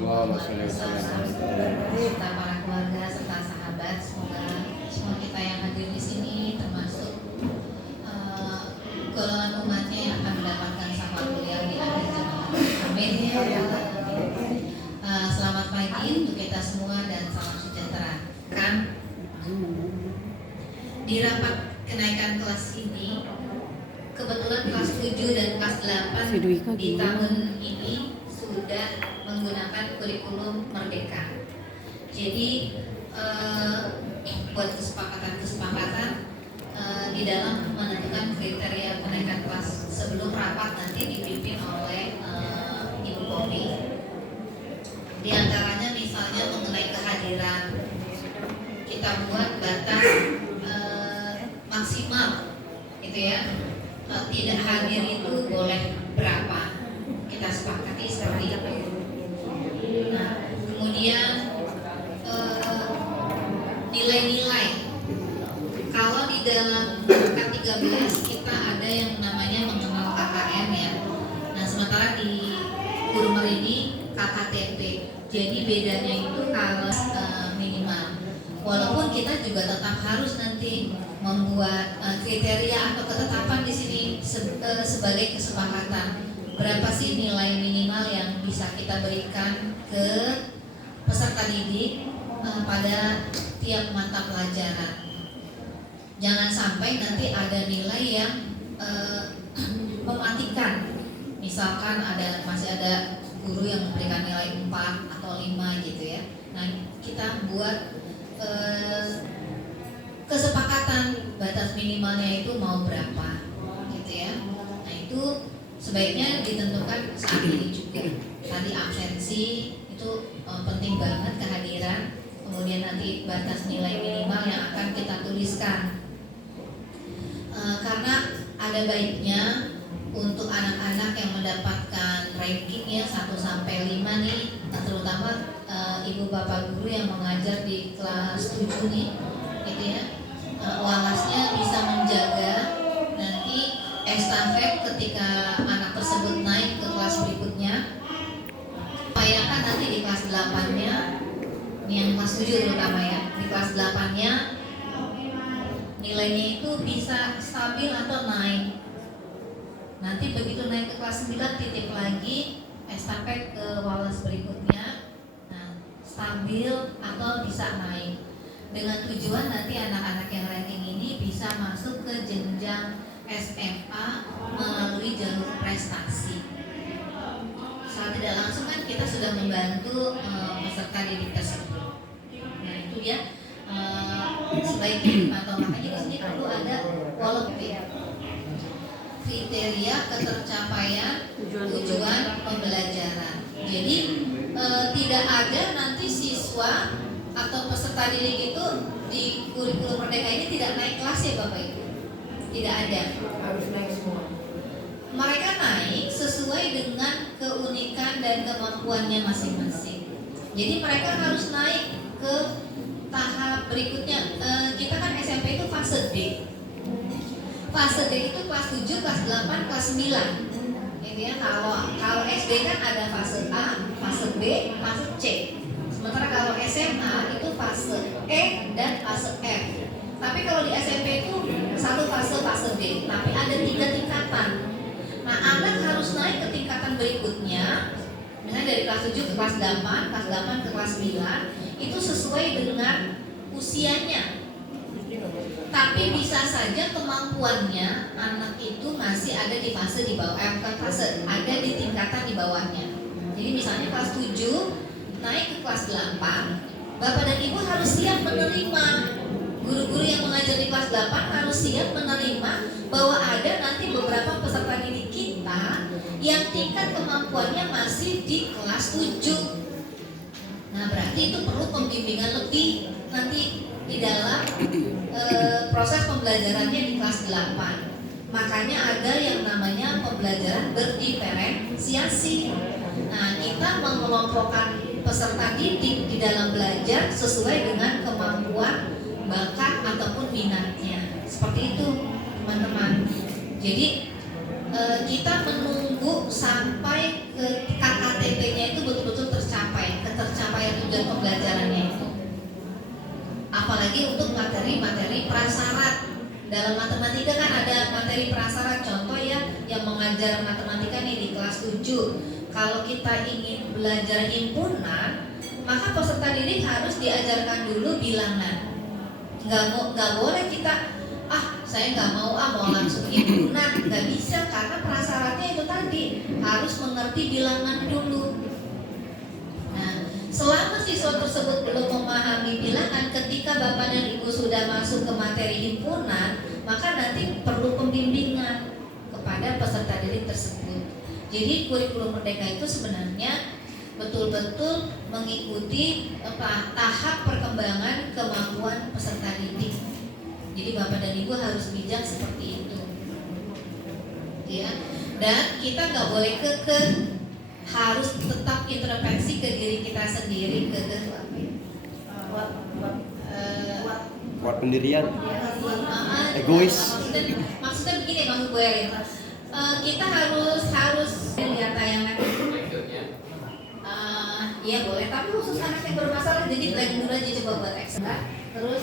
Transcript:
Allahumma sholli wa sallim ala serta para keluarga serta sahabat, semoga semua kita yang hadir di sini termasuk golongan umatnya yang akan mendapatkan syafaat beliau di akhir zaman. Amin ya Allah. Selamat pagi untuk kita semua dan salam sejahtera. Kan di rapat kenaikan kelas ini kebetulan kelas 7 dan kelas 8 di tahun ini sudah menggunakan kurikulum Merdeka. Jadi buat kesepakatan di dalam menentukan kriteria kenaikan kelas sebelum rapat nanti dipimpin oleh Ibu Popi. Di antaranya misalnya mengenai kehadiran, kita buat batas maksimal, gitu ya. Tidak hadir itu boleh berapa? Kita sepakati seperti itu. Nah, kemudian nilai-nilai. Kalau di dalam K13 kita ada yang namanya mengenal KKN ya. Nah, sementara di Kurmer ini KKTP. Jadi bedanya itu kalau minimal. Walaupun kita juga tetap harus nanti membuat kriteria atau ketetapan di sini sebagai kesepakatan. Berapa sih nilai minimal yang bisa kita berikan ke peserta didik pada tiap mata pelajaran. Jangan sampai nanti ada nilai yang mematikan. Misalkan masih ada guru yang memberikan nilai 4 atau 5 gitu ya. Nah, kita buat kesepakatan batas minimalnya itu mau berapa gitu ya. Nah, itu sebaiknya ditentukan saat ini juga. Tadi absensi itu penting banget kehadiran. Kemudian nanti batas nilai minimal yang akan kita tuliskan. Karena ada baiknya untuk anak-anak yang mendapatkan ranking ya 1 sampai 5 nih, terutama ibu bapak guru yang mengajar di kelas 7 nih, gitu ya. Walasnya bisa menjaga nanti estafet ketika anak tersebut naik ke kelas berikutnya. Upayakan nanti di kelas 8-nya, ini yang kelas 7 terutama ya, di kelas 8-nya nilainya itu bisa stabil atau naik. Nanti begitu naik ke kelas 9 titip lagi estafet ke walas berikutnya. Nah, stabil atau bisa naik. Dengan tujuan nanti anak-anak yang ranking ini bisa masuk ke jenjang SMA melalui jalur prestasi. Saat tidak langsung kan kita sudah membantu peserta didik tersebut. Nah, itu ya sebaiknya atau makanya di sini perlu ada walaupun kriteria ketercapaian tujuan pembelajaran. Jadi tidak ada nanti siswa atau peserta didik itu di kurikulum Merdeka ini tidak naik kelas ya Bapak Ibu. Tidak ada. Harus naik semua. Mereka naik sesuai dengan keunikan dan kemampuannya masing-masing. Jadi mereka harus naik ke tahap berikutnya. Kita kan SMP itu fase D. Fase D itu kelas 7, kelas 8, kelas 9. Gitu ya. Kalau SD kan ada fase A, fase B, fase C. Sementara kalau SMA itu fase E dan fase F. Tapi kalau di SMP itu satu fase D, tapi ada 3 tingkatan. Nah, anak harus naik ke tingkatan berikutnya. Misalnya dari kelas 7 ke kelas 8, kelas 8 ke kelas 9, itu sesuai dengan usianya. Tapi bisa saja kemampuannya anak itu masih ada di fase di bawah, ada di tingkatan di bawahnya. Jadi misalnya kelas 7 naik ke kelas 8, Bapak dan Ibu harus siap menerima. Guru-guru yang mengajar di kelas 8 harus siap menerima bahwa ada nanti beberapa peserta didik kita yang tingkat kemampuannya masih di kelas 7. Nah, berarti itu perlu pembimbingan lebih nanti di dalam proses pembelajarannya di kelas 8. Makanya ada yang namanya pembelajaran berdiferensiasi. Nah, kita mengelompokkan peserta didik di dalam belajar sesuai dengan kemampuan, bakat ataupun minatnya. Seperti itu, teman-teman. Jadi kita menunggu sampai ke KKTP-nya itu betul-betul tercapai. tujuan pembelajarannya itu. Apalagi untuk materi-materi prasyarat. Dalam matematika kan ada materi prasyarat, contoh ya yang mengajar matematika nih di kelas 7. Kalau kita ingin belajar himpunan, maka peserta didik harus diajarkan dulu bilangan. Nggak boleh kita saya nggak mau langsung himpunan, nggak bisa karena prasyaratnya itu tadi harus mengerti bilangan dulu. Nah, selama siswa tersebut belum memahami bilangan, ketika Bapak dan Ibu sudah masuk ke materi himpunan, maka nanti perlu pembimbingan kepada peserta didik tersebut. Jadi kurikulum merdeka itu sebenarnya betul-betul mengikuti tahap perkembangan kemampuan peserta didik. Jadi Bapak dan Ibu harus bijak seperti itu, ya. Dan kita nggak boleh harus tetap introspeksi ke diri kita sendiri, buat pendirian, egois. Maksudnya begini, maksud gue ya, kita harus lihat tayangan. Ya boleh, tapi khusus anak yang bermasalah, jadi blank dulu aja coba buat action. Terus